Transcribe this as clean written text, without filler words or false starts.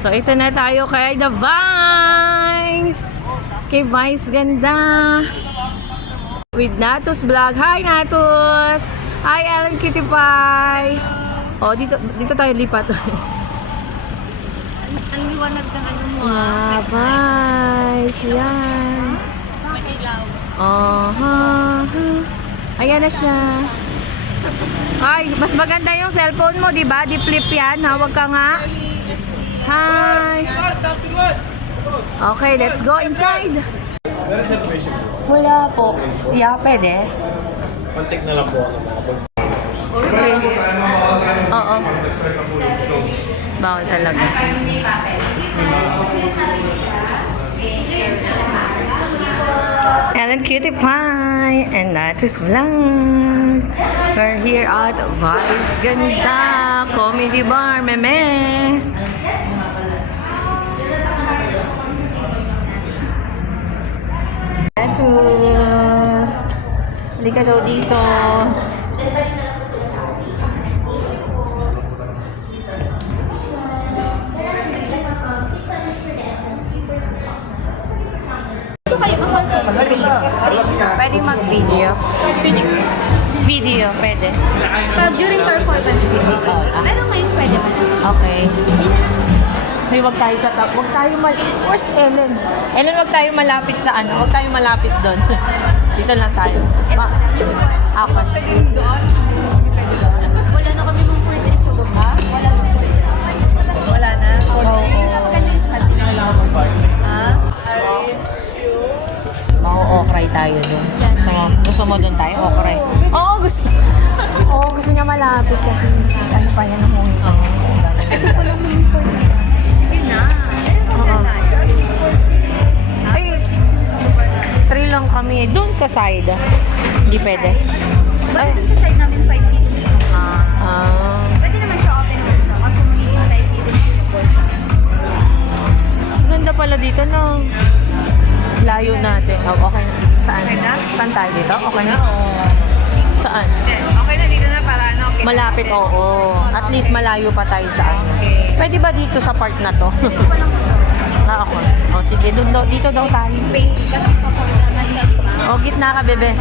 So, ito na tayo kay The Vice. Kay Vice ganda. With Natus Vlog. Hi, Natus! Hi, Ellen Cutie Pie! Oh, dito tayo lipat. Ang liwanag ng ano mo, Vice. Yan. May ilaw. Ayan na siya. Ay, mas maganda yung cellphone mo, di ba? Di flip yan. Hawag ka nga. Hi. Okay, let's go inside. Wala po. Yeah, pwede. Contact na lang po ako mga pag... Okay. Oo. Bawal talaga. Ellen Cutie Pie and Natus Vlog. We're here at Vice Ganda Comedy Bar, meme. Natus. Halika daw dito. Ito kayo ang Pwede mag-video. Video, pwede. during performance din. Pero ngayon pwede ba? Okay. May wag tayo sa top. Wag tayo Where's Ellen? Ellen, wag tayo malapit sa ano. Wag tayo malapit doon. Dito lang tayo. Ako. Pwede rin doon. Wala na kami mong 43 sa baba. Wala na. Oo. Maganda yung spot din. Ha? Mau-okray tayo doon. Gusto mo doon tayo? Okray. Oo, gusto. Oo, gusto niya malapit kasi ano pa yan ang hungin. Oo. Ay, 3 lang kami. Doon sa side. Hindi pwede. Bakit dun sa side namin 5 feet? Pwede naman siya open naman siya. Kasi magiging 5 feet yung portion. Ganda pala dito, no? Layo natin. Oh, okay. Saan? Okay na? Saan tayo dito? Okay na? Saan? Okay na dito na para ano. Okay. Malapit, oo. At least malayo pa tayo sa ano. Okay. Pwede ba dito sa part na to? Ako. O sige, dito daw tayo. Kasi pa portion naman. O, gitna ka, bebe.